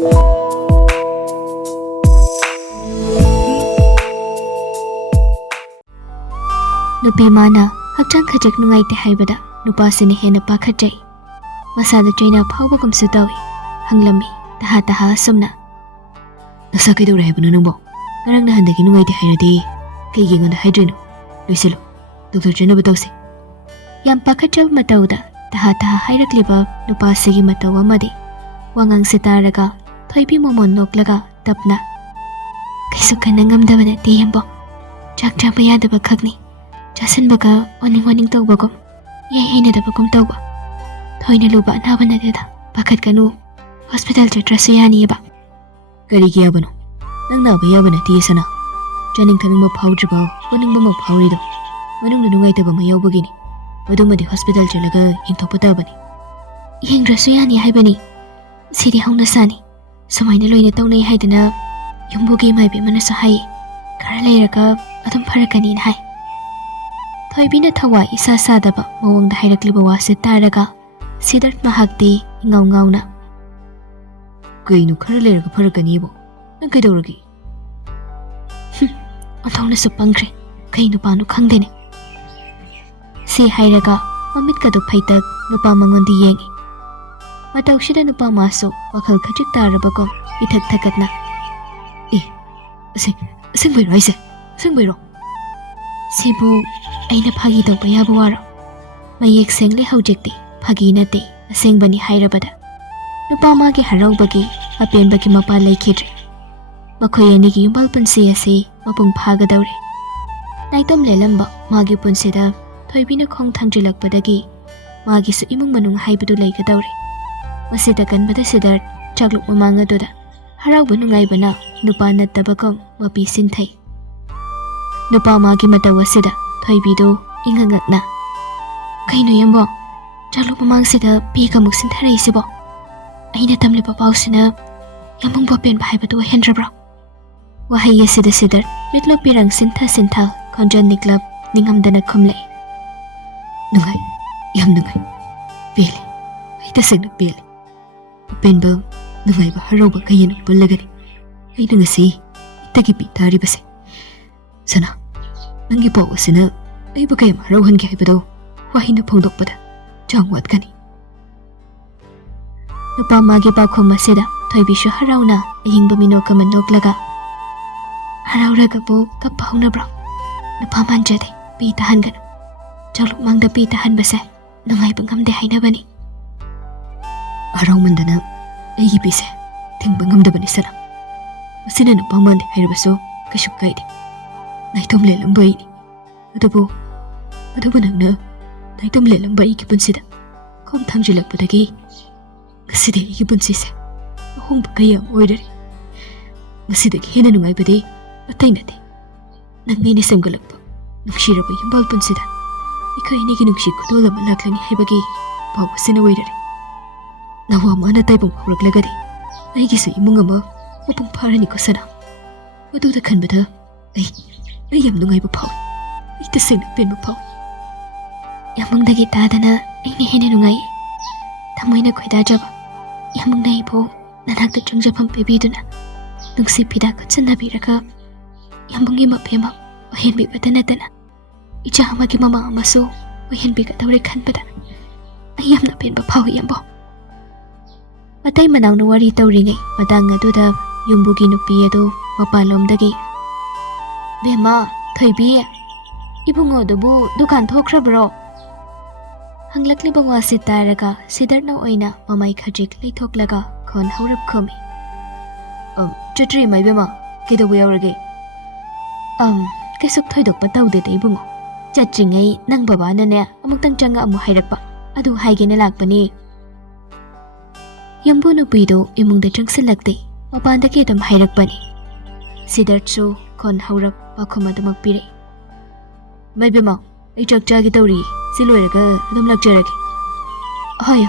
Nupi mana hakchang khajak nungaite haibada nupasine hena pakhatjai masada traina phawba kamsu tawi hanglami taha asumna nasa kaidore haibano nangbo ngarang na handagi nungaite hairadi kaigi ngonda haidrino loisilo doctor janaba tawse yam pakhatjab matauda taha hairakliba nupasigi mataw amadi wangang sitaraga thoibi momon noklaga tapna kaisu kana ngamdabana tiyambo chak chaba yadaba khagni Jasan baga waning tau bagom ye hina da bagom tau ba thoina luba na bana da pakat kanu hospital chatrasu yani ba gari giya bano nang na baya bana ti sana janing thaning ma phawdri ba waning ma phawri do manung na nungai ta ba ma yaw bagini madum madi hospital chalaga ing thopata bani ing rasu yani hai bani sidi hauna sani samaina loina taunai haidana yumbugi mai bi manasu hai khara leiraga adum pharakani hai Thoibina thawai isa sadaba mawangda hairakliba wase taraga Siddharth mahakti ngaw-ngawna. Kainu khara leiraga pharakani bo nang kaidawragi anthongna su pangkre kainu panu khangdene si hairaga mamit kadu phaitak nupa mangondi yengi matawshida nupa maso wakhal khajik tarabagom ithak thakatna singbairo aise singbairo Sibu aina phagi tawba yaba waro mayek sengle haujekti phagi nate asengbani hairabada nupa magi haraubagi apenbagi mapa laikhidre makhoi anigi yumbal punsi ase mapung phagadawre naitom lelamba magi punsida thoibina khong thangjilakpadagi magi su imung manung haibadu laikadawre masida kanbada Siddharth chakluk mamangaduda harauba nungaibana nupa nattabagam mapi sinthai Nupa magi mataw asida thoibido ingangakna kaino yambo chalu mamang sida pi kamuk sintharai sibo aina tamle papausina yamung bopen bhaibatu hendrabra wahai asida Siddharth mitlo pirang sintha konjan niklab ningamdana khumle nungai yam nungai pele aita sagna pele penba nungai ba haroba kayen pullagani aina ngasi itagi pi tari base Sana nangi paw asina ay ba kaya marauhan kaya ba daw wahin na pangdokpada jangwat kani nupa magi pa khum masida thoibishu harau na aying bamino kaman noklaga harau raga bo kappa hona bra nupa manjade pi tahan ganu jaluk mangda pi tahan base nangai bangamde haina bani harau mandana ay bise ting bangamda bani sana masina nupa mandi hairabaso kashuk kaide Naitom lelambai ni. Adubo nangna naitom lelambai ki punsida. Kom thangjilakpadagi ngaside ki punsise. Ahum bakaya oidare. Ngasidagi hena nungaibade atay nate. Nangaini semgalakpa. Nungshiraba yumbal punsida. Ikaw inigi nungshi kudola malaklani haibagi pawasina oidare. Nawa mana taibong huraglagadi. Aigisa imung ama upang parani ko sana. Maduda kanbada ay yam nungay bapaw ay tasig na pinbapaw yamang dagi tadana ay nihina nungay tamoy na kuidajaba yamang na ipo nanagda changjapang pibido na nung si pidakot sa nabiraka yamang imapema o hinbi patanatana ichahamagi mamang amaso o hinbi katawrikan pada ay yam na pinbapaw yambo matay manaw na wari tawringay madang nga duda yung bugi nupiyedo mapalomdagi Bema, thoibi ibungo dobu dukan thokrabro hanglakli bangwa sitaraga Siddharth na oina mamai khajik leithoklaga khon haurap khomi chatri mai bema kedobu yaurage kesuk thoidok pataude te ibungo chatringai nang baba na ne amuktang changa amu hairakpa adu haigene lakpani yambu nupido imungda changsilakte mapanda ke dam hairakpani Siddharth so kon haurap pakhumadamak pire mai bema ai chakcha gi tawri siloiraga adum lakjarage hoy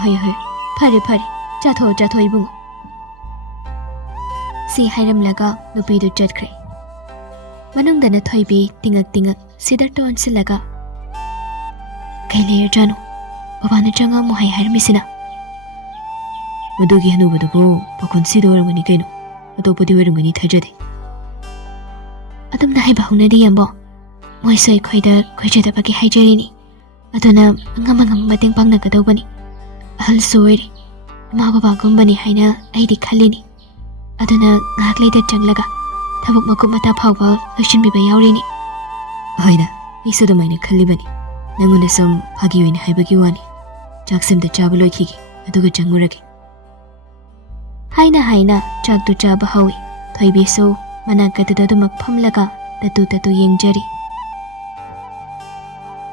phare chatho ibungo si hairamlaga nupidu chatkre manungdana thoibi tingak Siddharth on silaga kaile janu babana changa mo hai harmisina Madugi hanubadabu pakon sido oramgani kaino atopadi oramgani thajade adum na haiba hunadi yambo moisoi khoida khoijada bagi haijarini aduna angam mateng pangna kadawbani ahal soiri ma baba gumbani haina aidi khallini aduna ngakleida changlaga thabuk makuk mata phawba loishinbiba yawrini haina isudamaina khallibani nangona sam phagi oina haibagi wani chaksimda chaba loikhigi aduga changurage haina chaktu chaba hawi thoibeso manakadada dumak phamlaga tatu yengjari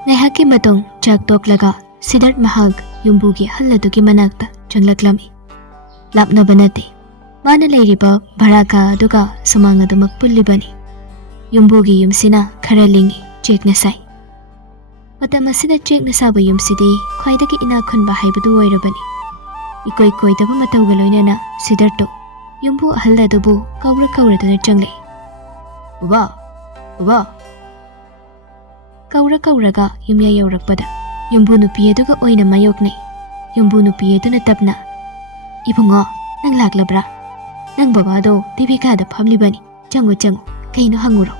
Nehaki matong chak toklaga Siddharth mahag yumbugi halladugi manakta changlaklami lapna banate mana leiriba baraka aduga sumanga dumak pullibani yumbugi yumsina khara lingi chekna sai matama sida chekna saba yumsidi khwaidagi ina khunba haibadu oirabani ikoi koidaba matawga loinana Siddharth yumbu halladubu kawra changle baba Kauraga yumya yaurakpada yumbu nupi aduga oina mayoknai yumbu nupi aduna tapna ibungo nang laklabra nang babado tibikada phamlibani changu kaino hanguro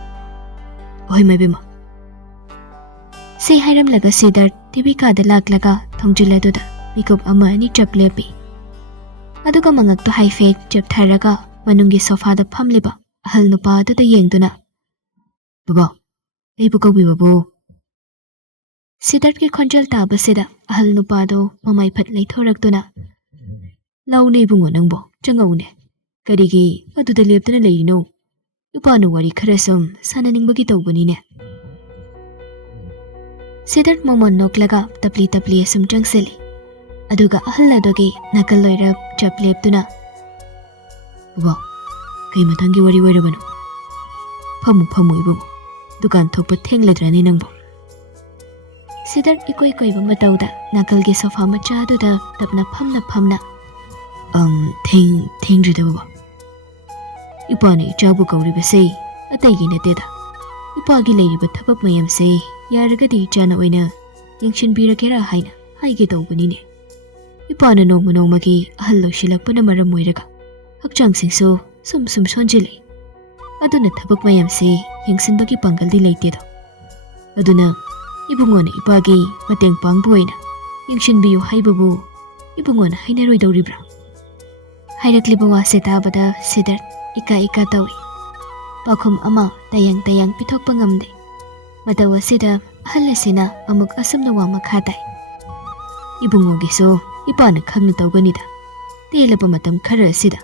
oi mabima se hairam laga Siddharth tibikada laklaga thongjiladuda mikop ama ani chaplepi aduga mangakto haifek chaptharaga manungi sofada phamliba ahal nupa aduda yengduna baba eibu kawibabu Siddharth ki khonjal tabasida ahal nupado mamai phat leithoraktuna laune bungo nangbo changaune karigi aduda leptuna leino upanu wari kharasum sananingbagi tawbani ne Siddharth momon noklaga tapli asum changseli aduga ahal adogi nakal loirab chap leptuna baba kai matangi wari wairabanu phamu ibungo dukan thokpa thengledrani nangbo Siddharth ikoi matauda nakalgi sofa machaduda tapna phamna thengdrida baba ipani chabu kauribase ataigi nateda ipagi leiriba thabak mayamse yaragadi chana oina yengshinbiragera haina haige tawbanine ipana nongmagi ahal loshilakpana maram oiraga hakchangsingso sum sonjili aduna thabak mayamse yengsinbagi pangaldi leiteda aduna ibungona ipagi mateng pangbu oina yengshinbiyu haibabu ibungona hainaroidawribra hairakliba wase tabada Siddharth ika tawi pakhum ama tayang pithokpa ngamde mataw asida ahal asina amuk asamna wa makha tai ibungogiso ipana khangna tawganida telaba matam khara asida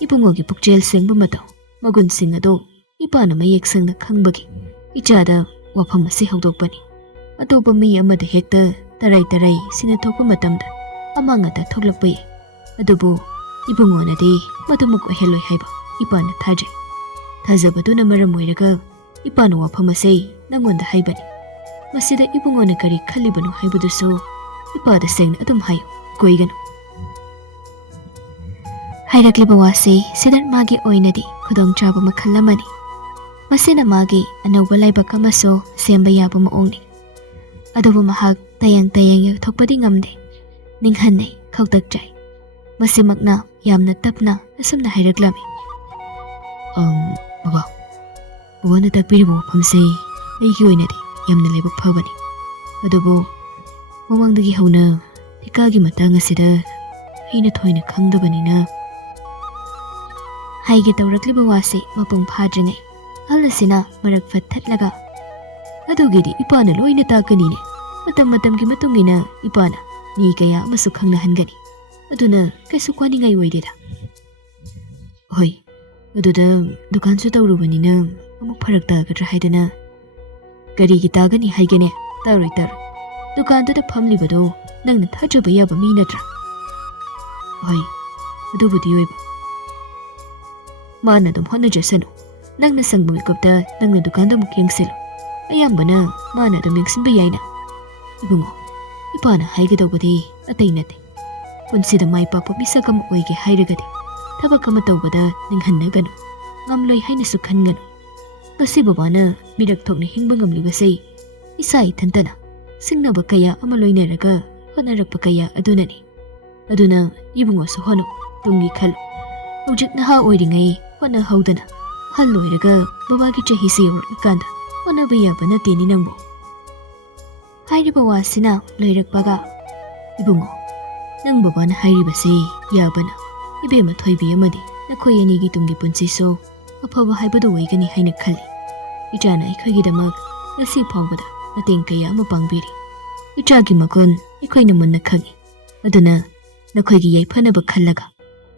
ibungogi pukchel singba mataw magun singado ipana mayek sangna khangbagi ichada wafam asi hawdokpani atopa mi amada hekta tarai sina thokpa matamda amangata thoklakpa ye adubu ibungonadi madumuk oheloi haiba ipana thajabaduna maram oiraga ipana wafam asai nangonda haibani masida ibungona kari khallibanu haibaduso ipada sengna adum hayo koiganu hairakliba wase Siddharth magi oinadi khudong chaba makhal amani masina magi anauba laibak amaso semba yaba maongni adubu mahak tayang thokpadi ngamde ninghanai khawtak chai masimakna yamna tapna asumna hairaklami baba takpiribo famse aigi oinadi yamna laibak phabani adubu mamangdagi hauna tikagi matang asida aina thoina khangdabanina haige tawrakliba wase mapung phadringai alasina marak fathatlaga adugidi ipana loina takanine matamgi matungina ipana ni kaya amasu khangna hangani aduna kaisu kwaningai oideda hoi aduda dukan su tawrubanina amuk pharak tagadra haidana karigi tagani haigene taroi dukan da phamlibado nangna thajaba yaba mi natra hoi adubudi oiba mana dum honna jasanu nangna sangbami kupta nangna dukan da mukyengsil ayambana mana dum yengsinba yaina ibungo ipana haigedawbadi atai nate punsida mai pakpa misakam oige hairagadi thabak ama tawbada ninghannaganu ngamloi hainasu khanganu basi babana mirak thokna hingba ngamlibasei isa ithantana singnaba kaya ama loinaraga honarakpa kaya adunani aduna ibungo su hono ꯇꯨꯡꯒꯤ ꯈꯜꯂꯨ ꯍꯧꯖꯤꯛ ꯅꯍꯥ ꯑꯣꯏꯔꯤꯉꯩ ꯍꯣꯠꯅꯍꯧꯗꯅ ꯍꯜ ꯂꯣꯏꯔꯒ ꯕꯕꯥꯒꯤ ꯆꯍꯤꯁꯤ ꯌꯧꯔꯛꯂꯀꯥꯟꯗ ꯍꯣꯠꯅꯕ ꯌꯥꯕ ꯅꯠꯇꯦꯅꯤ ꯅꯪꯕꯨ ꯍꯥꯏꯔꯤꯕ ꯋꯥꯁꯤꯅ ꯂꯣꯏꯔꯛꯄꯒ ꯏꯕꯨꯡꯉꯣ ꯅꯪ ꯕꯕꯥꯅ ꯍꯥꯏꯔꯤꯕꯁꯤ ꯌꯥꯕꯅ ꯏꯕꯦꯝꯃ ꯊꯣꯏꯕꯤ ꯑꯃꯗꯤ ꯅꯈꯣꯏ ꯑꯅꯤꯒꯤ ꯇꯨꯡꯒꯤ ꯄꯨꯟꯁꯤꯁꯨ ꯑꯐꯕ ꯍꯥꯏꯕꯗꯨ ꯑꯣꯏꯒꯅꯤ ꯍꯥꯏꯅ ꯈꯜꯂꯤ ꯏꯆꯥꯅ ꯑꯩꯈꯣꯏꯒꯤꯗꯃꯛ ꯉꯁꯤ ꯐꯥꯎꯕꯗ ꯃꯇꯦꯡ ꯀꯌꯥ ꯑꯃ ꯄꯥꯡꯕꯤꯔꯤ ꯏꯆꯥꯒꯤ ꯃꯒꯨꯟ ꯑꯩꯈꯣꯏꯅ ꯃꯨꯟꯅ ꯈꯪꯉꯤ ꯑꯗꯨꯅ ꯅꯈꯣꯏꯒꯤ ꯌꯥꯏꯐꯅꯕ ꯈꯜꯂꯒ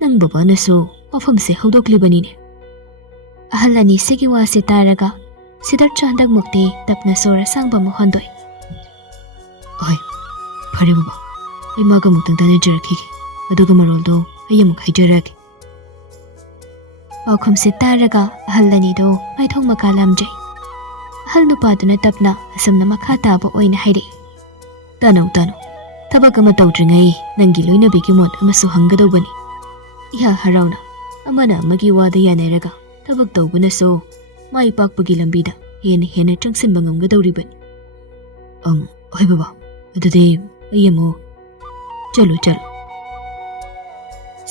ꯅꯪ ꯕꯕꯥꯅꯁꯨ ꯋꯥꯐꯝꯁꯦ ꯍꯧꯗꯣꯛꯂꯤꯕꯅꯤꯅꯦ ꯑꯍꯜ ꯑꯅꯤꯁꯤꯒꯤ ꯋꯥꯁꯦ ꯇꯥꯔꯒ ꯁꯤꯗꯥꯔꯠꯁꯨ ꯍꯟꯗꯛꯃꯨꯛꯇꯤ ꯇꯞꯅ ꯁꯣꯔ ꯑꯁꯥꯡꯕ ꯑꯃ ꯍꯣꯟꯗꯣꯛꯏ ꯍꯣꯏ ꯐꯔꯦ ꯕꯕꯥ ꯑꯩ ꯃꯥꯒ ꯑꯃꯨꯛꯇꯪ ꯇꯥꯟꯅꯖꯔꯛꯈꯤꯒꯦ ꯑꯗꯨꯒ ꯃꯔꯣꯜꯗꯣ ꯑꯩ ꯑꯃꯨꯛ ꯍꯥꯏꯖꯔꯛꯑꯒꯦ ꯄꯥꯎꯈꯨꯝꯁꯦ ꯇꯥꯔꯒ ꯑꯍꯜ ꯑꯅꯤꯗꯣ ꯃꯥꯏꯊꯣꯡ ꯃꯀꯥ ꯂꯥꯝꯖꯩ ꯑꯍꯜ ꯅꯨꯄꯥꯗꯨꯅ ꯇꯞꯅ ꯑꯁꯨꯝꯅ ꯃꯈꯥ ꯇꯥꯕ ꯑꯣꯏꯅ ꯍꯥꯏꯔꯛꯏ ꯇꯥꯅꯧ ꯊꯕꯛ ꯑꯃ ꯇꯧꯗ꯭ꯔꯤꯉꯩ ꯅꯪꯒꯤ ꯂꯣꯏꯅꯕꯤꯒꯤ ꯃꯣꯠ ꯑꯃꯁꯨ ꯍꯪꯒꯗꯧꯕꯅꯤ ꯏꯍꯥ ꯍꯔꯥꯎꯅ ꯑꯃꯅ ꯑꯃꯒꯤ ꯋꯥꯗ ꯌꯥꯅꯔꯒ ꯊꯕꯛ ꯇꯧꯕꯅꯁꯨ ꯃꯥꯏ ꯄꯥꯛꯄꯒꯤ ꯂꯝꯕꯤꯗ ꯍꯦꯟꯅ ꯆꯪꯁꯤꯟꯕ ꯉꯝꯒꯗꯧꯔꯤꯕꯅꯤ ꯍꯣꯏ ꯕꯕꯥ ꯑꯗꯨꯗꯤ ꯑꯩ ꯑꯃꯨꯛ ꯆꯠꯂꯨ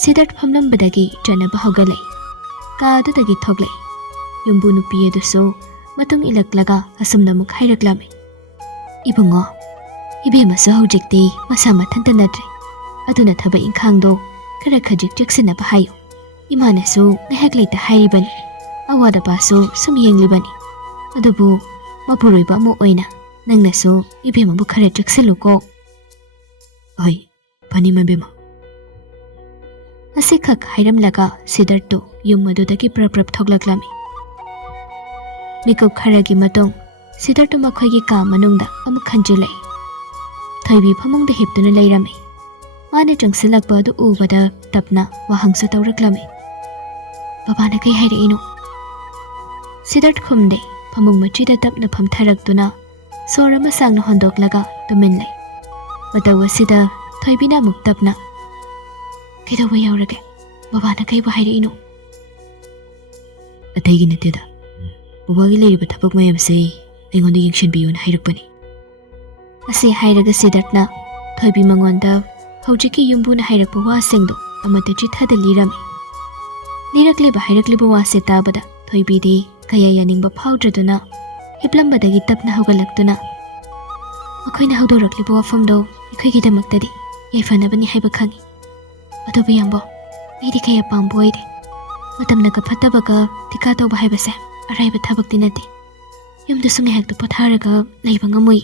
ꯁꯤꯗꯥꯔꯠ ꯐꯝꯂꯝꯕꯗꯒꯤ ꯆꯠꯅꯕ ꯍꯧꯒꯠꯂꯛꯏ ꯀꯥꯗꯨꯗꯒꯤ ꯊꯣꯛꯂꯛꯏ ꯌꯨꯝꯕꯨ ꯅꯨꯄꯤ ꯑꯗꯨꯁꯨ ꯃꯇꯨꯡ ꯏꯜꯂꯛꯂꯒ ꯑꯁꯨꯝꯅ ꯑꯃꯨꯛ ꯍꯥꯏꯔꯛꯂꯝꯃꯤ ꯏꯕꯨꯡꯉꯣ ꯏꯕꯦꯝꯃꯁꯨ ꯍꯧꯖꯤꯛꯇꯤ ꯃꯁꯥ ꯃꯊꯟꯇ ꯅꯠꯇ꯭ꯔꯦ ꯑꯗꯨꯅ ꯊꯕꯛ ꯏꯪꯈꯥꯡꯗꯣ ꯈꯔ ꯈꯖꯤꯛ ꯆꯦꯛꯁꯤꯟꯅꯕ ꯍꯥꯏꯌꯨ ꯏꯃꯥꯅꯁꯨ ꯉꯥꯏꯍꯥꯛ ꯂꯩꯇ ꯍꯥꯏꯔꯤꯕꯅꯤ ꯑꯋꯥꯠ ꯑꯄꯥꯁꯨ ꯁꯨꯝ ꯌꯦꯡꯂꯤꯕꯅꯤ ꯑꯗꯨꯕꯨ ꯃꯄꯨꯔꯣꯏꯕ ꯑꯃ ꯑꯣꯏꯅ ꯅꯪꯅꯁꯨ ꯏꯕꯦꯝꯃꯕꯨ ꯈꯔ ꯆꯦꯛꯁꯤꯜꯂꯨꯀꯣ ꯍꯣꯏ ꯐꯅꯤ ꯃꯕꯦꯝꯃ ꯑꯁꯤꯈꯛ ꯍꯥꯏꯔꯝꯂꯒ ꯁꯤꯗꯥꯔꯠꯇꯨ ꯌꯨꯝ ꯑꯗꯨꯗꯒꯤ ꯄ꯭ꯔꯞ ꯊꯣꯛꯂꯛꯂꯝꯃꯤ ꯃꯤꯀꯨꯞ ꯈꯔꯒꯤ ꯃꯇꯨꯡ ꯁꯤꯗꯥꯔꯠꯇꯨ ꯃꯈꯣꯏꯒꯤ ꯀꯥ ꯃꯅꯨꯡꯗ ꯑꯃꯨꯛ ꯍꯟꯖꯤꯜꯂꯛꯏ ꯊꯣꯏꯕꯤ ꯐꯃꯨꯡꯗ ꯍꯤꯞꯇꯨꯅ ꯂꯩꯔꯝꯃꯤ ꯃꯥꯅ ꯆꯪꯁꯤꯜꯂꯛꯄ ꯑꯗꯨ ꯎꯕꯗ ꯇꯞꯅ ꯋꯥꯍꯪꯁꯨ ꯇꯧꯔꯛꯂꯝꯃꯤ ꯕꯕꯥꯅ ꯀꯩ ꯍꯥꯏꯔꯛꯏꯅꯣ ꯁꯤꯗꯥꯔꯠ ꯈꯨꯝꯗꯦ ꯐꯃꯨꯡ ꯃꯆꯤꯗ ꯇꯞꯅ ꯐꯝꯊꯔꯛꯇꯨꯅ ꯁꯣꯔ ꯑꯃ ꯁꯥꯡꯅ ꯍꯣꯟꯗꯣꯛꯂꯒ ꯇꯨꯃꯤꯟ ꯂꯩ ꯃꯇꯧ ꯑꯁꯤꯗ ꯊꯣꯏꯕꯤꯅ ꯑꯃꯨꯛ ꯇꯞꯅ ꯀꯩꯗꯧꯕ ꯌꯥꯎꯔꯒꯦ ꯕꯕꯥꯅ ꯀꯩꯕꯨ ꯍꯥꯏꯔꯛꯏꯅꯣ ꯑꯇꯩꯒꯤ ꯅꯠꯇꯦꯗ ꯕꯕꯥꯒꯤ ꯂꯩꯔꯤꯕ ꯊꯕꯛ ꯃꯌꯥꯝꯁꯦ ꯑꯩꯉꯣꯟꯗ ꯌꯦꯡꯁꯤꯟꯕꯤꯌꯨꯅ ꯍꯥꯏꯔꯛꯄꯅꯤ ꯑꯁꯤ ꯍꯥꯏꯔꯒ ꯁꯤꯗꯥꯔꯠꯅ ꯊꯣꯏꯕꯤ ꯃꯉꯣꯟꯗ ꯍꯧꯖꯤꯛꯀꯤ ꯌꯨꯝꯕꯨꯅ ꯍꯥꯏꯔꯛꯄ ꯋꯥꯁꯤꯡꯗꯣ ꯑꯃꯠꯇ ꯆꯤꯊꯗ ꯂꯤꯔꯝꯃꯤ ꯍꯥꯏꯔꯛꯂꯤꯕ ꯋꯥꯁꯦ ꯇꯥꯕꯗ ꯊꯣꯏꯕꯤꯗꯤ ꯀꯌꯥ ꯌꯥꯅꯤꯡꯕ ꯐꯥꯎꯗ꯭ꯔꯗꯨꯅ ꯍꯤꯞꯂꯝꯕꯗꯒꯤ ꯇꯞꯅ ꯍꯧꯒꯠꯂꯛꯇꯨꯅ ꯑꯩꯈꯣꯏꯅ ꯍꯧꯗꯣꯔꯛꯂꯤꯕ ꯋꯥꯐꯝꯗꯣ ꯑꯩꯈꯣꯏꯒꯤꯗꯃꯛꯇꯗꯤ ꯌꯥꯏꯐꯅꯕꯅꯤ ꯍꯥꯏꯕ ꯈꯪꯉꯤ ꯑꯗꯨꯕꯨ ꯌꯥꯝꯕꯣ ꯑꯩꯗꯤ ꯀꯌꯥ ꯄꯥꯝꯕ ꯑꯣꯏꯗꯦ ꯃꯇꯝꯅꯒ ꯐꯠꯇꯕꯒ ꯊꯤꯀꯥ ꯇꯧꯕ ꯍꯥꯏꯕꯁꯦ ꯑꯔꯥꯏꯕ ꯊꯕꯛꯇꯤ ꯅꯠꯇꯦ ꯌꯨꯝꯗꯁꯨ ꯉꯥꯏꯍꯥꯛꯇ ꯄꯣꯊꯥꯔꯒ ꯂꯩꯕ ꯉꯝꯃꯣꯏ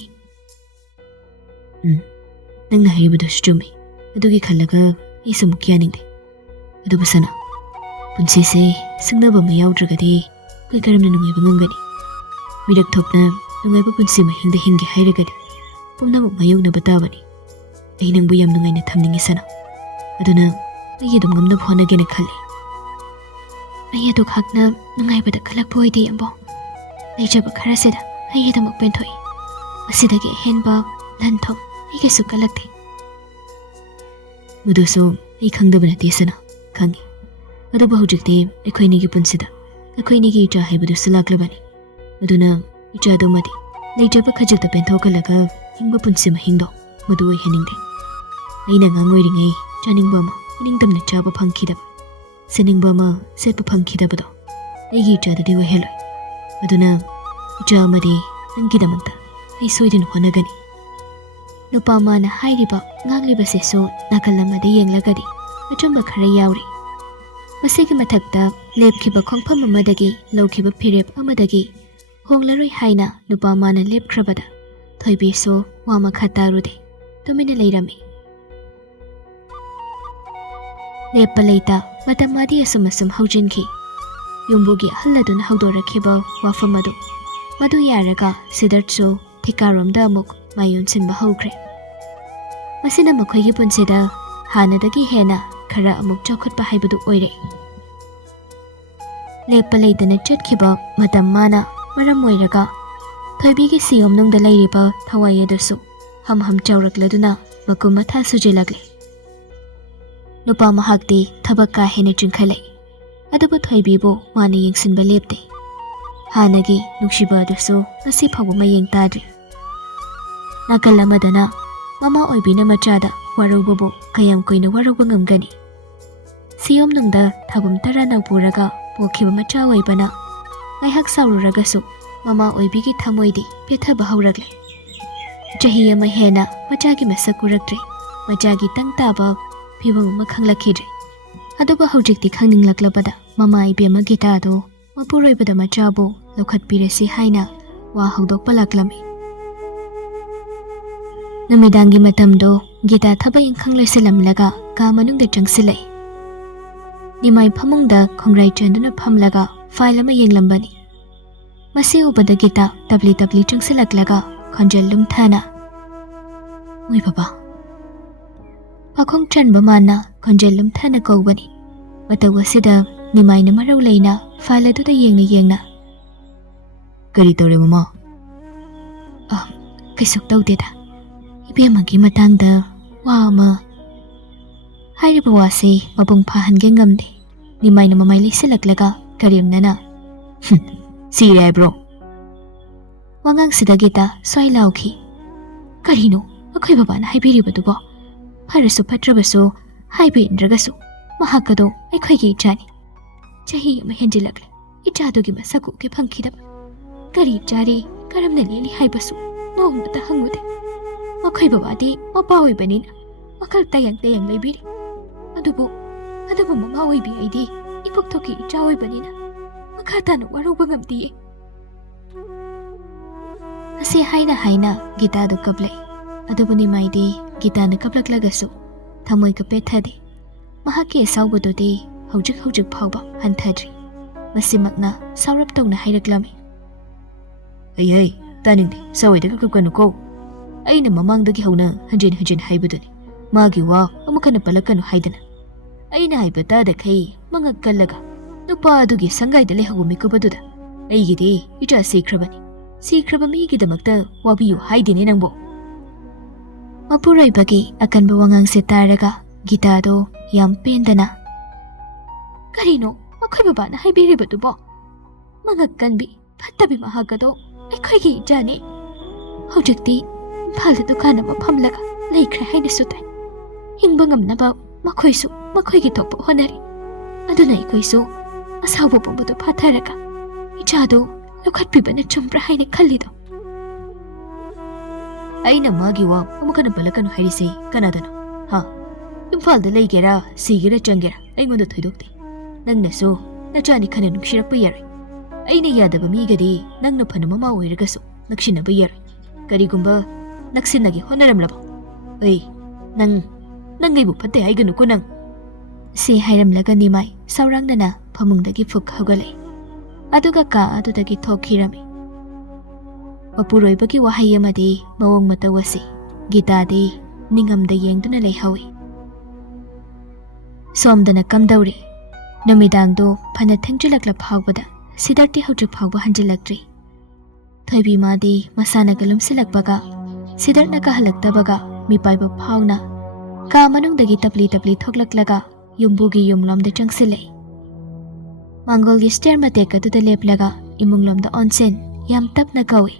ꯅꯪꯅ ꯍꯥꯏꯔꯤꯕꯗꯨꯁꯨ ꯆꯨꯝꯃꯤ ꯑꯗꯨꯒꯤ ꯈꯜꯂꯒ ꯑꯩꯁꯨ ꯑꯃꯨꯛ ꯌꯥꯅꯤꯡꯗꯦ ꯑꯗꯨꯕꯨ ꯁꯅꯥ ꯄꯨꯟꯁꯤꯁꯦ ꯁꯤꯡꯅꯕ ꯑꯃ ꯌꯥꯎꯗ꯭ꯔꯒꯗꯤ ꯑꯩꯈꯣꯏ ꯀꯔꯝꯅ ꯅꯨꯡꯉꯥꯏꯕ ꯉꯝꯒꯅꯤ ꯃꯤꯔꯛ ꯊꯣꯛꯅ ꯅꯨꯡꯉꯥꯏꯕ ꯄꯨꯟꯁꯤ ꯃꯍꯤꯡꯗ ꯍꯤꯡꯒꯦ ꯍꯥꯏꯔꯒꯗꯤ ꯄꯨꯝꯅꯃꯛ ꯃꯥꯌꯣꯛꯅꯕ ꯇꯥꯕꯅꯤ ꯑꯩ ꯅꯪꯕꯨ ꯌꯥꯝ ꯅꯨꯡꯉꯥꯏꯅ ꯊꯝꯅꯤꯡꯉꯤ ꯁꯅꯥ ꯑꯗꯨꯅ ꯑꯩ ꯑꯗꯨꯝ ꯉꯝꯅꯕ ꯍꯣꯠꯅꯒꯦꯅ ꯈꯜꯂꯤ ꯑꯩ ꯑꯗꯨ ꯈꯛꯅ ꯅꯨꯡꯉꯥꯏꯕꯗ ꯈꯜꯂꯛꯄ ꯑꯣꯏꯗꯦ ꯌꯥꯝꯕꯣ ꯂꯩꯖꯕ ꯈꯔꯁꯤꯗ ꯑꯩꯒꯤꯗꯃꯛ ꯄꯦꯟꯊꯣꯛꯏ ꯃꯁꯤꯗꯒꯤ ꯑꯍꯦꯟꯕ ꯂꯟ ꯊꯨꯝ ꯑꯩꯒꯤꯁꯨ ꯀꯜꯂꯛꯇꯦ ꯃꯗꯨꯁꯨ ꯑꯩ ꯈꯪꯗꯕ ꯅꯠꯇꯦ ꯁꯅꯥ ꯈꯪꯉꯤ ꯑꯗꯨꯕꯨ ꯍꯧꯖꯤꯛꯇꯤ ꯑꯩꯈꯣꯏꯅꯤꯒꯤ ꯄꯨꯟꯁꯤꯗ ꯑꯩꯈꯣꯏꯅꯤꯒꯤ ꯏꯆꯥ ꯍꯥꯏꯕꯗꯨꯁꯨ ꯂꯥꯛꯂꯕꯅꯤ ꯑꯗꯨꯅ ꯏꯆꯥꯗꯨꯃꯗꯤ ꯂꯩꯖꯕ ꯈꯖꯤꯛꯇ ꯄꯦꯟꯊꯣꯛꯍꯜꯂꯒ ꯍꯤꯡꯕ ꯄꯨꯟꯁꯤ ꯃꯍꯤꯡꯗꯣ ꯃꯗꯨ ꯑꯣꯏꯍꯟꯅꯤꯡꯗꯦ ꯑꯩꯅ ꯑꯉꯥꯡ ꯑꯣꯏꯔꯤꯉꯩ ꯆꯥꯅꯤꯡꯕ ꯑꯃ ꯏꯅꯤꯡꯇꯝꯅ ꯆꯥꯕ ꯐꯪꯈꯤꯗꯕ ꯁꯦꯠꯅꯤꯡꯕ ꯑꯃ ꯁꯦꯠꯄ ꯐꯪꯈꯤꯗꯕꯗꯣ ꯑꯩꯒꯤ ꯏꯆꯥꯗꯗꯤ ꯑꯣꯏꯍꯜꯂꯣꯏ ꯑꯗꯨꯅ ꯏꯆꯥ ꯑꯃꯗꯤ ꯅꯪꯒꯤꯗꯃꯛꯇ ꯑꯩ ꯁꯣꯏꯗꯅ ꯍꯣꯠꯅꯒꯅꯤ ꯅꯨꯄꯥ ꯃꯥꯅ ꯍꯥꯏꯔꯤꯕ ꯉꯥꯡꯂꯤꯕꯁꯤꯁꯨ ꯅꯥꯀꯜ ꯑꯃꯗ ꯌꯦꯡꯂꯒꯗꯤ ꯑꯆꯨꯝꯕ ꯈꯔ ꯌꯥꯎꯔꯤ ꯃꯁꯤꯒꯤ ꯃꯊꯛꯇ ꯂꯦꯞꯈꯤꯕ ꯈꯣꯡꯐꯝ ꯑꯃꯗꯒꯤ ꯂꯧꯈꯤꯕ ꯐꯤꯔꯦꯞ ꯑꯃꯗꯒꯤ ꯍꯣꯡꯂꯔꯣꯏ ꯍꯥꯏꯅ ꯅꯨꯄꯥ ꯃꯥꯅ ꯂꯦꯞꯈ꯭ꯔꯕꯗ ꯊꯣꯏꯕꯤꯁꯨ ꯋꯥ ꯃꯈꯥ ꯇꯥꯔꯨꯗꯦ ꯇꯨꯃꯤꯟꯅ ꯂꯩꯔꯝꯃꯤ ꯂꯦꯞꯄ ꯂꯩꯇ ꯃꯇꯝ ꯃꯥꯗꯤ ꯑꯁꯨꯝ ꯍꯧꯖꯤꯟꯈꯤ ꯌꯨꯝꯕꯨꯒꯤ ꯑꯍꯜ ꯑꯗꯨꯅ ꯍꯧꯗꯣꯔꯛꯈꯤꯕ ꯋꯥꯐꯝ ꯑꯗꯨ ꯃꯗꯨ ꯌꯥꯔꯒ ꯁꯤꯗꯥꯔꯠꯁꯨ ꯊꯤꯀꯥꯔꯣꯝꯗ ꯑꯃꯨꯛ ꯃꯥꯌꯣꯟꯁꯤꯟꯕ ꯍꯧꯈ꯭ꯔꯦ ꯃꯁꯤꯅ ꯃꯈꯣꯏꯒꯤ ꯄꯨꯟꯁꯤꯗ ꯍꯥꯟꯅꯗꯒꯤ ꯍꯦꯟꯅ ꯈꯔ ꯑꯃꯨꯛ ꯆꯥꯎꯈꯠꯄ ꯍꯥꯏꯕꯗꯨ ꯑꯣꯏꯔꯦ ꯂꯦꯞꯄ ꯂꯩꯇꯅ ꯆꯠꯈꯤꯕ ꯃꯇꯝ ꯃꯥꯅ ꯃꯔꯝ ꯑꯣꯏꯔꯒ ꯊꯣꯏꯕꯤꯒꯤ ꯁꯤꯌꯣꯝꯅꯨꯡꯗ ꯂꯩꯔꯤꯕ ꯊꯋꯥꯏ ꯑꯗꯨꯁꯨ ꯍꯝ ꯆꯥꯎꯔꯛꯂꯗꯨꯅ ꯃꯀꯨꯝ ꯃꯊꯥ ꯁꯨꯖꯤꯜꯂꯛꯂꯦ ꯅꯨꯄꯥ ꯃꯍꯥꯛꯇꯤ ꯊꯕꯛ ꯀꯥ ꯍꯦꯟꯅ ꯆꯤꯡꯈꯠꯂꯛꯏ ꯑꯗꯨꯕꯨ ꯊꯣꯏꯕꯤꯕꯨ ꯃꯥꯅ ꯌꯦꯡꯁꯤꯟꯕ ꯂꯦꯞꯇꯦ ꯍꯥꯟꯅꯒꯤ ꯅꯨꯡꯁꯤꯕ ꯑꯗꯨꯁꯨ ꯉꯁꯤ ꯐꯥꯎꯕ ꯃꯌꯦꯡ ꯇꯥꯗ꯭ꯔꯤ ꯅꯥꯀꯜ ꯑꯃꯗꯅ ꯃꯃꯥ ꯑꯣꯏꯕꯤꯅ ꯃꯆꯥꯗ ꯋꯥꯔꯧꯕꯕꯨ ꯀꯌꯥꯝ ꯀꯨꯏꯅ ꯋꯥꯔꯧꯕ ꯉꯝꯒꯅꯤ ꯁꯤꯌꯣꯝꯅꯨꯡꯗ ꯊꯥꯕꯨꯝ ꯇꯔꯥ ꯅꯧꯄꯨꯔꯒ ꯄꯣꯛꯈꯤꯕ ꯃꯆꯥ ꯑꯣꯏꯕꯅ ꯉꯥꯏꯍꯥꯛ ꯁꯥꯎꯔꯨꯔꯒꯁꯨ ꯃꯃꯥ ꯑꯣꯏꯕꯤꯒꯤ ꯊꯃꯣꯏꯗꯤ ꯄꯦꯠꯊꯕ ꯍꯧꯔꯛꯂꯦ꯫ ꯆꯍꯤ ꯑꯃ ꯍꯦꯟꯅ ꯃꯆꯥꯒꯤ ꯃꯁꯛ ꯎꯔꯛꯇ꯭ꯔꯦ, ꯃꯆꯥꯒꯤ ꯇꯪ ꯇꯥꯕ ꯐꯤꯕꯝ ꯑꯃ ꯈꯪꯂꯛꯈꯤꯗ꯭ꯔꯦ꯫ ꯑꯗꯨꯕꯨ ꯍꯧꯖꯤꯛꯇꯤ ꯈꯪꯅꯤꯡꯂꯛꯂꯕꯗ ꯃꯃꯥ ꯏꯕꯦꯝꯃ ꯒꯤꯇꯥꯗꯣ ꯃꯄꯨꯔꯣꯏꯕꯗ ꯃꯆꯥꯕꯨ ꯂꯧꯈꯠꯄꯤꯔꯁꯤ ꯍꯥꯏꯅ ꯋꯥ ꯍꯧꯗꯣꯛꯄ ꯂꯥꯛꯂꯝꯃꯤ꯫ ꯅꯨꯃꯤꯗꯥꯡꯒꯤ ꯃꯇꯝꯗꯣ ꯒꯤꯇꯥ ꯊꯕꯛ ꯏꯪꯈꯥꯡ ꯂꯣꯏꯁꯤꯜꯂꯝꯂꯒ ꯀꯥ ꯃꯅꯨꯡꯗ ꯆꯪꯁꯤꯜꯂꯛꯏ꯫ ꯅꯤꯃꯥꯏ ꯐꯃꯨꯡꯗ ꯈꯣꯡꯒ꯭ꯔꯥꯏ ꯆꯟꯗꯨꯅ ꯐꯝꯂꯒ ꯐꯥꯏꯜ ꯑꯃ ꯌꯦꯡꯂꯝꯕꯅꯤ꯫ ꯃꯁꯤ ꯎꯕꯗ ꯒꯤꯇꯥ ꯇꯞꯂꯤ ꯇꯞꯂꯤ ꯆꯪꯁꯤꯜꯂꯛꯂꯒ ꯈꯣꯟꯖꯦꯜ ꯂꯨꯝꯊꯅ, "ꯃꯣꯏ ꯕꯕꯥ", ꯄꯥꯈꯣꯡ ꯆꯟꯕ ꯃꯥꯅ ꯈꯣꯟꯖꯦꯜ ꯂꯨꯝꯊꯅ ꯀꯧꯕꯅꯤ꯫ ꯃꯇꯧ ꯑꯁꯤꯗ ꯅꯤꯃꯥꯏꯅ ꯃꯔꯧ ꯂꯩꯅ ꯐꯥꯏꯜ ꯑꯗꯨꯗ ꯌꯦꯡꯅ, "ꯀꯔꯤ ꯇꯧꯔꯦ ꯃꯃꯥ?" "ꯀꯩꯁꯨ ꯇꯧꯗꯦꯗ, ꯏꯕꯦꯝꯃꯒꯤ ꯃꯇꯥꯡꯗ ꯋꯥ ꯑꯃ..." ꯍꯥꯏꯔꯤꯕ ꯋꯥꯁꯤ ꯃꯄꯨꯡ ꯐꯥꯍꯟꯒꯦ ꯉꯝꯗꯦ꯫ ꯅꯤꯃꯥꯏꯅ ꯃꯃꯥꯏ ꯂꯩꯁꯤꯜꯂꯛꯂꯒ ꯀꯔꯦꯝꯅꯅ, "ꯁꯤꯔꯦ ꯍꯥꯏꯕ꯭ꯔꯣ?" ꯋꯥꯉꯥꯡꯁꯤꯗ ꯒꯤꯇꯥ ꯁ꯭ꯋꯥꯏ ꯂꯥꯎꯈꯤ, "ꯀꯔꯤꯅꯣ ꯑꯩꯈꯣꯏ ꯕꯕꯥꯅ ꯍꯥꯏꯕꯤꯔꯤꯕꯗꯨꯕꯣ? ꯐꯔꯁꯨ ꯐꯠꯇ꯭ꯔꯕꯁꯨ ꯍꯥꯏꯕ ꯏꯟꯗ꯭ꯔꯒꯁꯨ ꯃꯍꯥꯛꯀꯗꯣ ꯑꯩꯈꯣꯏꯒꯤ ꯏꯆꯥꯅꯤ꯫ ꯆꯍꯤ ꯑꯃ ꯍꯦꯟꯖꯤꯜꯂꯛꯂꯦ ꯏꯆꯥꯗꯨꯒꯤ ꯃꯁꯛ ꯎꯒꯦ ꯐꯪꯈꯤꯗꯕ꯫ ꯀꯔꯤ ꯆꯥꯔꯤ, ꯀꯔꯝꯅ ꯂꯦꯜꯂꯤ ꯍꯥꯏꯕꯁꯨ ꯅꯣꯡꯃꯇ ꯍꯪꯉꯨꯗꯦ꯫ ꯃꯈꯣꯏ ꯕꯕꯥꯗꯤ ꯃꯄꯥ ꯑꯣꯏꯕꯅꯤꯅ ꯋꯥꯈꯜ ꯇꯌꯪ ꯂꯩꯕꯤꯔꯤ꯫ ꯑꯗꯨꯕꯨ ꯃꯃꯥ ꯑꯣꯏꯕꯤ ꯑꯩꯗꯤ ꯏꯄꯨꯛꯊꯣꯛꯀꯤ ꯏꯆꯥ ꯑꯣꯏꯕꯅꯤꯅ ꯃꯈꯥ ꯇꯥꯅ ꯋꯥꯔꯧꯕ ꯉꯝꯗꯤꯌꯦ." ꯑꯁꯤ ꯍꯥꯏꯅ ꯒꯤꯇꯥꯗꯨ ꯀꯞꯂꯛꯏ꯫ ꯑꯗꯨꯕꯨ ꯅꯤꯃꯥꯏꯗꯤ ꯒꯤꯇꯥꯅ ꯀꯞꯂꯛꯂꯒꯁꯨ ꯊꯃꯣꯏꯒ ꯄꯦꯠꯊꯗꯦ꯫ ꯃꯍꯥꯛꯀꯤ ꯑꯁꯥꯎꯕꯗꯨꯗꯤ ꯍꯧꯖꯤꯛ ꯐꯥꯎꯕ ꯍꯟꯊꯗ꯭ꯔꯤ꯫ ꯃꯁꯤꯃꯛꯅ ꯁꯥꯎꯔꯞ ꯇꯧꯅ ꯍꯥꯏꯔꯛꯂꯝꯃꯤ, "ꯑꯩ ꯇꯥꯅꯤꯡꯗꯦ, ꯁꯋꯥꯏꯗꯒ ꯀꯞꯀꯅꯨꯀꯣ꯫ ꯑꯩꯅ ꯃꯃꯥꯡꯗꯒꯤ ꯍꯧꯅ ꯍꯟꯖꯤꯟ ꯍꯥꯏꯕꯗꯨꯅꯤ, ꯃꯥꯒꯤ ꯋꯥ ꯑꯃꯨꯛ ꯍꯟꯅ ꯄꯜꯂꯛꯀꯅꯨ ꯍꯥꯏꯗꯅ꯫ ꯑꯩꯅ ꯍꯥꯏꯕ ꯇꯥꯗꯈꯩ ꯃꯉꯛ ꯀꯜꯂꯒ ꯅꯨꯄꯥ ꯑꯗꯨꯒꯤ ꯁꯪꯒꯥꯏꯗ ꯂꯩꯍꯧꯕ ꯃꯤꯀꯨꯞ ꯑꯗꯨꯗ ꯑꯩꯒꯤꯗꯤ ꯏꯆꯥ ꯁꯤꯈ꯭ꯔꯕꯅꯤ, ꯁꯤꯈ꯭ꯔꯕ ꯃꯤꯒꯤꯗꯃꯛꯇ ꯋꯥꯕꯤꯌꯨ ꯍꯥꯏꯗꯦꯅꯦ ꯅꯪꯕꯣ." ꯃꯄꯨꯔꯣꯏꯕꯒꯤ ꯑꯀꯟꯕ ꯋꯥꯉꯥꯡꯁꯦ ꯇꯥꯔꯒ ꯒꯤꯇꯥꯗꯣ ꯌꯥꯝ ꯄꯦꯟꯗꯅ, "ꯀꯔꯤꯅꯣ ꯑꯩꯈꯣꯏ ꯕꯕꯥꯅ ꯍꯥꯏꯕꯤꯔꯤꯕꯗꯨꯕꯣ? ꯃꯉꯛ ꯀꯟꯕꯤ ꯐꯠꯇꯕꯤ ꯃꯍꯥꯛꯀꯗꯣ ꯑꯩꯈꯣꯏꯒꯤ ꯏꯆꯥꯅꯤ꯫ ꯍꯧꯖꯤꯛꯇꯤ ꯏꯝꯐꯥꯜꯗ ꯗꯨꯀꯥꯟ ꯑꯃ ꯐꯝꯂꯒ ꯂꯩꯈ꯭ꯔꯦ ꯍꯥꯏꯅꯁꯨ ꯇꯥꯏ꯫ ꯍꯤꯡꯕ ꯉꯝꯅꯕ ꯃꯈꯣꯏꯁꯨ ꯃꯈꯣꯏꯒꯤ ꯊꯣꯛꯄ ꯍꯣꯠꯅꯔꯤ꯫ ꯑꯗꯨꯅ ꯑꯩꯈꯣꯏꯁꯨ ꯑꯁꯥꯎꯕ ꯄꯨꯝꯕꯗꯣ ꯐꯥꯊꯔꯒ ꯏꯆꯥꯗꯣ ꯂꯧꯈꯠꯄꯤꯕꯅ ꯆꯨꯝꯕ꯭ꯔꯥ ꯍꯥꯏꯅ ꯈꯜꯂꯤꯗꯣ." "ꯑꯩꯅ ꯃꯥꯒꯤ ꯋꯥ ꯑꯃꯨꯛ ꯍꯟꯅ ꯄꯜꯂꯛꯀꯅꯨ ꯍꯥꯏꯔꯤꯁꯤ ꯀꯅꯥꯗꯅꯣ? ꯏꯝꯐꯥꯜꯗ ꯂꯩꯒꯦꯔꯥ ꯁꯤꯒꯦꯔꯥ ꯆꯪꯒꯦꯔꯥ ꯑꯩꯉꯣꯟꯗ ꯊꯣꯏꯗꯣꯛꯇꯦ꯫ ꯅꯪꯅꯁꯨ ꯅꯆꯥꯅꯤ ꯈꯟꯅ ꯅꯨꯡꯁꯤꯔꯛꯄ ꯌꯥꯔꯣꯏ꯫ ꯑꯩꯅ ꯌꯥꯗꯕ ꯃꯤꯒꯗꯤ ꯅꯪꯅ ꯐꯅ ꯃꯃꯥ ꯑꯣꯏꯔꯒꯁꯨ ꯅꯛꯁꯤꯟꯅꯕ ꯌꯥꯔꯣꯏ꯫ ꯀꯔꯤꯒꯨꯝꯕ ꯅꯛꯁꯤꯟꯅꯒꯦ ꯍꯣꯠꯅꯔꯝꯂꯕ ꯅꯪ ꯑꯩꯕꯨ ꯐꯠꯇꯦ ꯍꯥꯏꯒꯅꯨꯀꯣ ꯅꯪ." ꯁꯤ ꯍꯥꯏꯔꯝꯂꯒ ꯅꯤꯃꯥꯏ ꯁꯥꯎꯔꯥꯡꯅꯅ ꯐꯃꯨꯡꯗꯒꯤ ꯐꯨꯛ ꯍꯧꯒꯠꯂꯛꯏ꯫ ꯑꯗꯨꯒ ꯀꯥ ꯑꯗꯨꯗꯒꯤ ꯊꯣꯛꯈꯤꯔꯝꯃꯤ꯫ ꯃꯄꯨꯔꯣꯏꯕꯒꯤ ꯋꯥꯍꯩ ꯑꯃꯗꯤ ꯃꯑꯣꯡ ꯃꯇꯧ ꯑꯁꯤ ꯒꯤꯇꯥꯗꯤ ꯅꯤꯡꯉꯝꯗ ꯌꯦꯡꯗꯨꯅ ꯂꯩꯍꯧꯏ꯫ ꯁꯣꯝꯗꯅ ꯀꯝꯗꯧꯔꯤ? ꯅꯨꯃꯤꯗꯥꯡꯗꯣ ꯐꯅ ꯊꯦꯡꯖꯤꯜꯂꯛꯂ ꯐꯥꯎꯕꯗ ꯁꯤꯗꯔꯇꯤ ꯍꯧꯖꯤꯛ ꯐꯥꯎꯕ ꯍꯟꯖꯤꯜꯂꯛꯇ꯭ꯔꯤ꯫ ꯊꯣꯏꯕꯤ ꯃꯥꯗꯤ ꯃꯁꯥꯅꯒ ꯂꯨꯝꯁꯤꯜꯂꯛꯄꯒ ꯁꯤꯗꯔꯅꯒ ꯍꯜꯂꯛꯇꯕꯒ ꯃꯤꯄꯥꯏꯕ ꯐꯥꯎꯅ ꯀꯥ ꯃꯅꯨꯡꯗꯒꯤ ꯇꯞꯂꯤ ꯊꯣꯛꯂꯛꯂꯒ ꯌꯨꯝꯕꯨꯒꯤ ꯌꯨꯝꯂꯣꯝꯗ ꯆꯪꯁꯤꯜꯂꯛꯏ꯫ ꯃꯥꯡꯒꯣꯜꯒꯤ ꯁ꯭ꯇꯦꯌꯔ ꯃꯇꯦꯛ ꯑꯗꯨꯗ ꯂꯦꯞꯂꯒ ꯏꯃꯨꯡꯂꯣꯝꯗ ꯑꯣꯟꯁꯤꯟ ꯌꯥꯝ ꯇꯞꯅ ꯀꯧꯏ,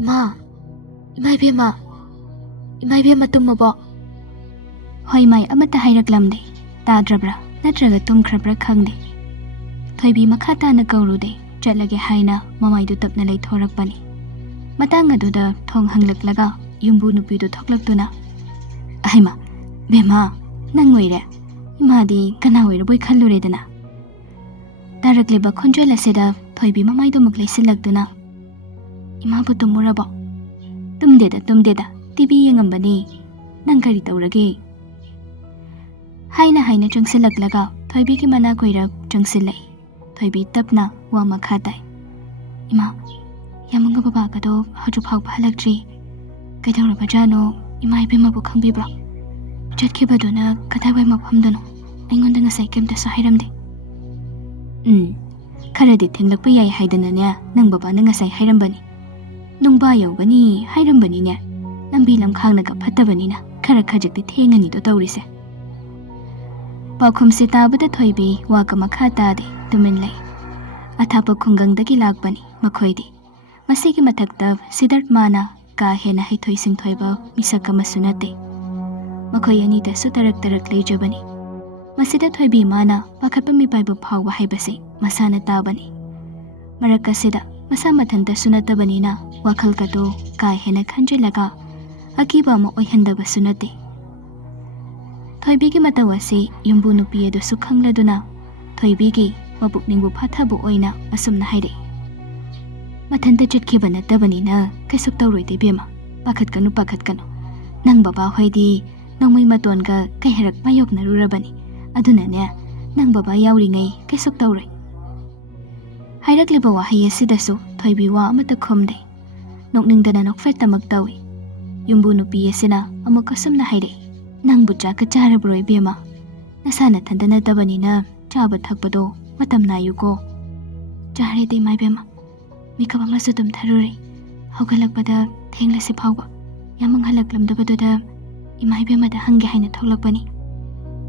"ꯏꯃꯥ ꯏꯕꯦꯝꯃ ꯇꯨꯝꯃꯕꯣ?" ꯍꯣꯏ ꯃꯥꯏ ꯑꯃꯠꯇ ꯍꯥꯏꯔꯛꯂꯝꯗꯦ꯫ ꯇꯥꯗ꯭ꯔꯕ꯭ꯔꯥ ꯅꯠꯇ꯭ꯔꯒ ꯇꯨꯝꯈ꯭ꯔꯕ꯭ꯔꯥ ꯈꯪꯗꯦ꯫ ꯊꯣꯏꯕꯤ ꯃꯈꯥ ꯇꯥꯅ ꯀꯧꯔꯨꯗꯦ꯫ ꯆꯠꯂꯒꯦ ꯍꯥꯏꯅ ꯃꯃꯥꯏꯗꯨ ꯇꯞꯅ ꯂꯩꯊꯣꯔꯛꯄꯅꯤ꯫ ꯃꯇꯥꯡ ꯑꯗꯨꯗ ꯊꯣꯡ ꯍꯪꯂꯛꯂꯒ ꯌꯨꯝꯕꯨ ꯅꯨꯄꯤꯗꯨ ꯊꯣꯛꯂꯛꯇꯨꯅ, "ꯑꯍꯩꯃꯥ, ꯕꯦꯝꯃ ꯅꯪ ꯑꯣꯏꯔꯦ? ꯏꯃꯥꯗꯤ ꯀꯅꯥ ꯑꯣꯏꯔꯕꯣꯏ ꯈꯜꯂꯨꯔꯦꯗꯅ." ꯇꯥꯔꯛꯂꯤꯕ ꯈꯣꯟꯖꯦꯜ ꯑꯁꯤꯗ ꯊꯣꯏꯕꯤ ꯃꯃꯥꯏꯗꯨꯃꯨꯛ ꯂꯩꯁꯤꯜꯂꯛꯇꯨꯅ, "ꯏꯃꯥꯕꯨ ꯇꯨꯝꯃꯨꯔꯕꯣ?" ꯇꯨꯝꯗꯦꯗ, ꯇꯤꯚꯤ ꯌꯦꯡꯉꯝꯕꯅꯤ꯫ ꯅꯪ ꯀꯔꯤ ꯇꯧꯔꯒꯦ?" ꯍꯥꯏꯅ ꯆꯪꯁꯤꯜꯂꯛꯂꯒ ꯊꯣꯏꯕꯤꯒꯤ ꯃꯅꯥꯛ ꯑꯣꯏꯔꯞ ꯆꯪꯁꯤꯜꯂꯛꯏ꯫ ꯊꯣꯏꯕꯤ ꯇꯞꯅ ꯋꯥ ꯃꯈꯥ ꯇꯥꯏ, "ꯏꯃꯥ, ꯌꯥꯃꯨꯡꯒ ꯕꯕꯥꯒꯗꯣ ꯍꯧꯖꯤꯛ ꯐꯥꯎꯕ ꯍꯜꯂꯛꯇ꯭ꯔꯤ꯫ ꯀꯩꯗꯧꯔꯕꯖꯥꯠꯅꯣ ꯏꯃꯥ ꯏꯕꯦꯝꯃꯕꯨ ꯈꯪꯕꯤꯕ꯭ꯔꯣ? ꯆꯠꯈꯤꯕꯗꯨꯅ ꯀꯗꯥꯏꯋꯥꯏ ꯃꯐꯝꯗꯅꯣ? ꯑꯩꯉꯣꯟꯗ ꯉꯁꯥꯏ ꯀꯩꯝꯇꯁꯨ ꯍꯥꯏꯔꯝꯗꯦ." "ꯈꯔꯗꯤ ꯊꯦꯡꯂꯛꯄ ꯌꯥꯏ ꯍꯥꯏꯗꯅꯅꯦ ꯅꯪ ꯕꯕꯥꯅ ꯉꯁꯥꯏ ꯍꯥꯏꯔꯝꯕꯅꯤ꯫ ꯅꯨꯡꯕꯥ ꯌꯧꯒꯅꯤ ꯍꯥꯏꯔꯝꯕꯅꯤꯅꯦ꯫ ꯂꯝꯕꯤ ꯂꯝꯈꯥꯡꯅꯒ ꯐꯠꯇꯕꯅꯤꯅ ꯈꯖꯤꯛꯇꯤ ꯊꯦꯡꯉꯅꯤꯗꯣ ꯇꯧꯔꯤꯁꯦ." ꯄꯥꯎꯈꯨꯝꯁꯤ ꯇꯥꯕꯗ ꯊꯣꯏꯕꯤ ꯋꯥꯀ ꯃꯈꯥ ꯇꯥꯗꯦ, ꯇꯨꯃꯤꯟ ꯂꯩ꯫ ꯑꯊꯥꯞꯄ ꯈꯨꯡꯒꯪꯗꯒꯤ ꯂꯥꯛꯄꯅꯤ ꯃꯈꯣꯏꯗꯤ꯫ ꯃꯁꯤꯒꯤ ꯃꯊꯛꯇ ꯁꯤꯗꯔꯠ ꯃꯥꯅ ꯀꯥ ꯍꯦꯟꯅ ꯍꯩꯊꯣꯏ ꯁꯤꯡꯊꯣꯏꯕ ꯃꯤꯁꯛ ꯑꯃꯁꯨ ꯅꯠꯇꯦ꯫ ꯃꯈꯣꯏ ꯑꯅꯤꯗꯁꯨ ꯇꯔꯛ ꯂꯩꯖꯕꯅꯤ꯫ ꯃꯁꯤꯗ ꯊꯣꯏꯕꯤ ꯃꯥꯅ ꯄꯥꯈꯠꯄ ꯃꯤꯄꯥꯏꯕ ꯐꯥꯎꯕ ꯍꯥꯏꯕꯁꯤ ꯃꯁꯥꯅ ꯇꯥꯕꯅꯤ꯫ ꯃꯔꯛ ꯑꯁꯤꯗ ꯃꯁꯥ ꯃꯊꯟꯇꯁꯨ ꯅꯠꯇꯕꯅꯤꯅ ꯋꯥꯈꯜꯒꯗꯣ ꯀꯥ ꯍꯦꯟꯅ ꯈꯟꯖꯤꯜꯂꯒ ꯑꯀꯤꯕ ꯑꯃ ꯑꯣꯏꯍꯟꯗꯕꯁꯨ ꯅꯠꯇꯦ꯫ ꯊꯣꯏꯕꯤꯒꯤ ꯃꯇꯧ ꯑꯁꯤ ꯌꯨꯝꯕꯨ ꯅꯨꯄꯤ ꯑꯗꯨꯁꯨ ꯈꯪꯂꯗꯨꯅ ꯊꯣꯏꯕꯤꯒꯤ ꯃꯕꯨꯛꯅꯤꯡꯕꯨ ꯐꯥꯊꯕ ꯑꯣꯏꯅ ꯑꯁꯨꯝꯅ ꯍꯥꯏꯔꯛꯏ꯫ ꯃꯊꯟꯇ ꯆꯠꯈꯤꯕ ꯅꯠꯇꯕꯅꯤꯅ ꯀꯩꯁꯨ ꯇꯧꯔꯣꯏꯗ ꯏꯕꯦꯝꯃ, ꯄꯥꯈꯠꯀꯅꯨ ꯄꯥꯈꯠꯀꯅꯨ, ꯅꯪ ꯕꯕꯥ ꯍꯣꯏꯗꯤ ꯅꯣꯡꯃꯩ ꯃꯇꯣꯟꯒ ꯀꯩꯍꯔꯛ ꯃꯥꯌꯣꯛꯅꯔꯨꯔꯕꯅꯤ, ꯑꯗꯨꯅꯅꯦ ꯅꯪ ꯕꯕꯥ ꯌꯥꯎꯔꯤꯉꯩ ꯀꯩꯁꯨ ꯇꯧꯔꯣꯏ꯫ ꯍꯥꯏꯔꯛꯂꯤꯕ ꯋꯥꯍꯩ ꯑꯁꯤꯗꯁꯨ ꯊꯣꯏꯕꯤ ꯋꯥ ꯑꯃꯠꯇ ꯈꯨꯝꯗꯦ꯫ ꯅꯣꯛꯅꯤꯡꯗꯅ ꯅꯣꯛꯐꯦꯠꯇꯃꯛ ꯇꯧꯏ꯫ ꯌꯨꯝꯕꯨ ꯅꯨꯄꯤ ꯑꯁꯤꯅ ꯑꯃꯨꯛ ꯑꯁꯨꯝꯅ ꯍꯥꯏꯔꯛꯏ꯫ ꯅꯪꯕꯨ ꯆꯥꯛꯀ ꯆꯥꯔꯕ꯭ꯔꯣ ꯏꯕꯦꯝꯃ? ꯅꯁꯥ ꯅꯊꯟꯇ ꯅꯠꯇꯕꯅꯤꯅ ꯆꯥꯕ ꯊꯛꯄꯗꯣ ꯃꯇꯝ ꯅꯥꯏꯌꯨꯀꯣ꯫ ꯆꯥꯔꯦꯗ ꯏꯃꯥ ꯏꯕꯦꯝꯃ, ꯃꯤꯀꯞ ꯑꯃꯁꯨ ꯇꯨꯝꯊꯔꯨꯔꯦ, ꯍꯧꯒꯠꯂꯛꯄꯗ ꯊꯦꯡꯂꯁꯤ ꯐꯥꯎꯕ ꯌꯥꯝꯃꯪ ꯍꯜꯂꯛꯂꯝꯗꯕꯗꯨꯗ ꯏꯃꯥ ꯏꯕꯦꯝꯃꯗ ꯍꯪꯒꯦ ꯍꯥꯏꯅ ꯊꯣꯛꯂꯛꯄꯅꯤ꯫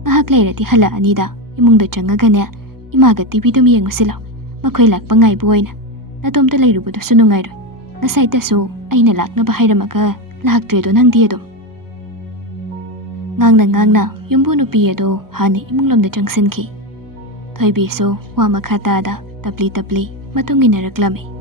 ꯉꯥꯏꯍꯥꯛ ꯂꯩꯔꯗꯤ ꯍꯜꯂꯛꯑꯅꯤꯗ, ꯏꯃꯨꯡꯗ ꯆꯪꯉꯒꯅꯦ ꯏꯃꯥꯒ ꯇꯤꯚꯤꯗꯨꯝ ꯌꯦꯡꯉꯨꯁꯤ ꯂꯥꯎ, ꯃꯈꯣꯏ ꯂꯥꯛꯄ ꯉꯥꯏꯕ ꯑꯣꯏꯅ꯫ ꯅꯇꯣꯝꯇ ꯂꯩꯔꯨꯕꯗꯨꯁꯨ ꯅꯨꯡꯉꯥꯏꯔꯣꯏ, ꯉꯁꯥꯏꯗꯁꯨ ꯑꯩꯅ ꯂꯥꯛꯅꯕ ꯍꯥꯏꯔꯝꯃꯒ ꯂꯥꯛꯇ꯭ꯔꯦꯗꯣ ꯅꯪꯗꯤ ꯑꯗꯨꯝ꯫ ꯉꯥꯡꯅ ꯌꯨꯝꯕꯨ ꯅꯨꯄꯤ ꯑꯗꯨ ꯍꯥꯟꯅ ꯏꯃꯨꯡꯂꯣꯝꯗ ꯆꯪꯁꯤꯟꯈꯤ꯫ ꯊꯣꯏꯕꯤꯁꯨ ꯋꯥ ꯃꯈꯥ ꯇꯥꯗ ꯇꯞꯂꯤ ꯇꯞꯂꯤ ꯃꯇꯨꯡ ꯏꯟꯅꯔꯛꯂꯝꯃꯤ꯫